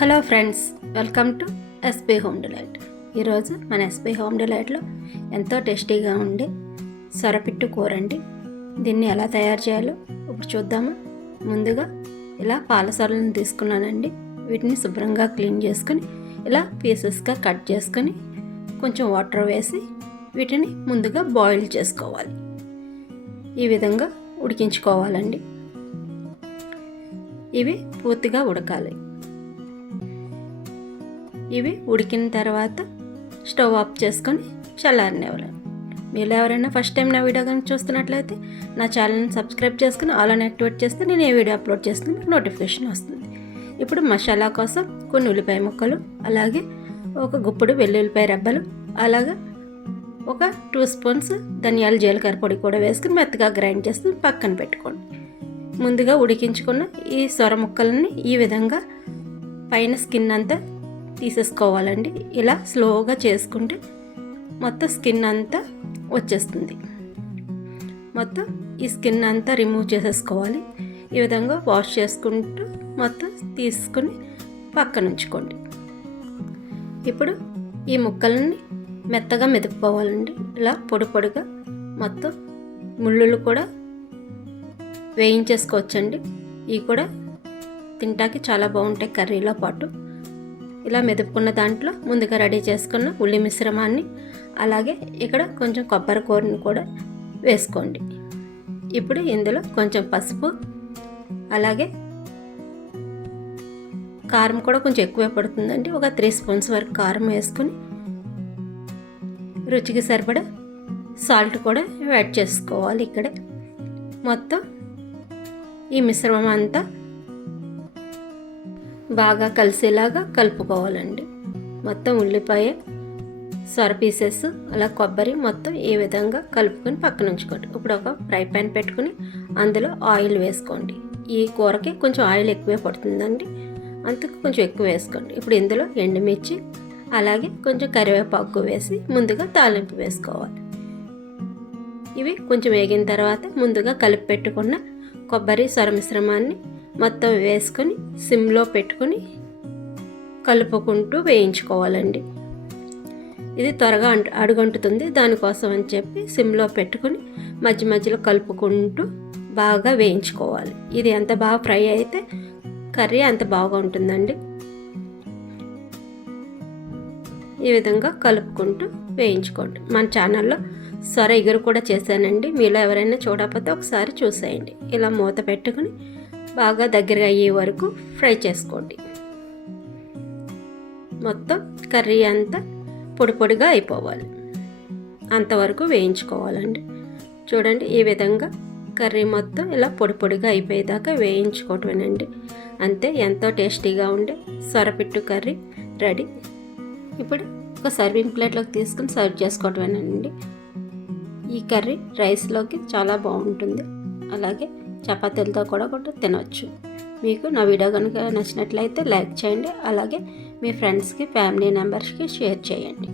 Hello friends, welcome to SP home delight. ఈరోజు మన SP home డిలైట్లో ఎంతో టేస్టీగా ఉండే సొరపిట్టు కూర అండి. దీన్ని ఎలా తయారు చేయాలో ఇప్పుడు చూద్దామా. ముందుగా ఇలా పాల సొరలను తీసుకున్నానండి. వీటిని శుభ్రంగా క్లీన్ చేసుకుని ఇలా పీసెస్గా కట్ చేసుకుని కొంచెం వాటర్ వేసి వీటిని ముందుగా బాయిల్ చేసుకోవాలి. ఈ విధంగా ఉడికించుకోవాలండి. ఇవి పూర్తిగా ఉడకాలి. ఇవి ఉడికిన తర్వాత స్టవ్ ఆఫ్ చేసుకొని చల్లారనివ్వాలి. మీరు ఎవరైనా ఫస్ట్ టైం నా వీడియో కానీ చూస్తున్నట్లయితే నా ఛానల్ని సబ్స్క్రైబ్ చేసుకుని ఆల్ అని యాక్టివేట్ చేస్తే నేను ఏ వీడియో అప్లోడ్ చేస్తే మీకు నోటిఫికేషన్ వస్తుంది. ఇప్పుడు మసాలా కోసం కొన్ని ఉల్లిపాయ ముక్కలు, అలాగే ఒక గుప్పుడు వెల్లుల్లిపాయ రెబ్బలు, అలాగే ఒక 2 స్పూన్స్ ధనియాల జీలకర్ర పొడి కూడా వేసుకుని మెత్తగా గ్రైండ్ చేసుకుని పక్కన పెట్టుకోండి. ముందుగా ఉడికించుకున్న ఈ సొర ముక్కలని ఈ విధంగా పైన స్కిన్ అంతా తీసేసుకోవాలండి. ఇలా స్లోగా చేసుకుంటే మొత్తం స్కిన్ అంతా వచ్చేస్తుంది. మొత్తం ఈ స్కిన్ అంతా రిమూవ్ చేసేసుకోవాలి. ఈ విధంగా వాష్ చేసుకుంటూ మొత్తం తీసుకుని పక్కన ఉంచుకోండి. ఇప్పుడు ఈ ముక్కలని మెత్తగా మెదుపుకోవాలండి. ఇలా పొడి పొడిగా మొత్తం ముళ్ళులు కూడా వేయించేసుకోవచ్చండి. ఇవి కూడా తింటాకి చాలా బాగుంటాయి కర్రీలో పాటు. ఇలా మెదుపుకున్న దాంట్లో ముందుగా రెడీ చేసుకున్న ఉల్లి మిశ్రమాన్ని, అలాగే ఇక్కడ కొంచెం కొబ్బరి కూరని కూడా వేసుకోండి. ఇప్పుడు ఇందులో కొంచెం పసుపు, అలాగే కారం కూడా కొంచెం ఎక్కువే పడుతుందండి. ఒక 3 స్పూన్స్ వరకు కారం వేసుకుని రుచికి సరిపడా సాల్ట్ కూడా యాడ్ చేసుకోవాలి. ఇక్కడే మొత్తం ఈ మిశ్రమం అంతా బాగా కలిసేలాగా కలుపుకోవాలండి. మొత్తం ఉల్లిపాయ, సొర పీసెస్, అలా కొబ్బరి మొత్తం ఈ విధంగా కలుపుకొని పక్కన ఉంచుకోండి. ఇప్పుడు ఒక ఫ్రై ప్యాన్ పెట్టుకుని అందులో ఆయిల్ వేసుకోండి. ఈ కూరకి కొంచెం ఆయిల్ ఎక్కువే పడుతుందండి, అందుకు కొంచెం ఎక్కువ వేసుకోండి. ఇప్పుడు ఇందులో ఎండుమిర్చి, అలాగే కొంచెం కరివేపాకు వేసి ముందుగా తాలింపు వేసుకోవాలి. ఇవి కొంచెం వేగిన తర్వాత ముందుగా కలిపి పెట్టుకున్న కొబ్బరి సొర మిశ్రమాన్ని మొత్తం వేసుకొని సిమ్లో పెట్టుకుని కలుపుకుంటూ వేయించుకోవాలండి. ఇది త్వరగా అడుగంటుతుంది, దానికోసం అని చెప్పి సిమ్లో పెట్టుకుని మధ్య మధ్యలో కలుపుకుంటూ బాగా వేయించుకోవాలి. ఇది ఎంత బాగా ఫ్రై అయితే కర్రీ అంత బాగా ఉంటుందండి. ఈ విధంగా కలుపుకుంటూ వేయించుకోండి. మన ఛానల్లో సొర ఇగురు కూడా చేశానండి. మీలో ఎవరైనా చూడకపోతే ఒకసారి చూసేయండి. ఇలా మూత పెట్టుకుని బాగా దగ్గరగా అయ్యే వరకు ఫ్రై చేసుకోండి. మొత్తం కర్రీ అంతా పొడి పొడిగా అయిపోవాలి, అంతవరకు వేయించుకోవాలండి. చూడండి, ఈ విధంగా కర్రీ మొత్తం ఇలా పొడి పొడిగా అయిపోయేదాకా వేయించుకోవటమేనండి. అంతే, ఎంతో టేస్టీగా ఉండే సొరపిట్టు కర్రీ రెడీ. ఇప్పుడు ఒక సర్వింగ్ ప్లేట్లోకి తీసుకుని సర్వ్ చేసుకోవటమేనండి. ఈ కర్రీ రైస్లోకి చాలా బాగుంటుంది, అలాగే చపాతీలతో కూడా తినవచ్చు. మీకు నా వీడియో కనుక నచ్చినట్లయితే లైక్ చేయండి, అలాగే మీ ఫ్రెండ్స్కి, ఫ్యామిలీ మెంబర్స్కి షేర్ చేయండి.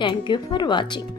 Thank you for watching.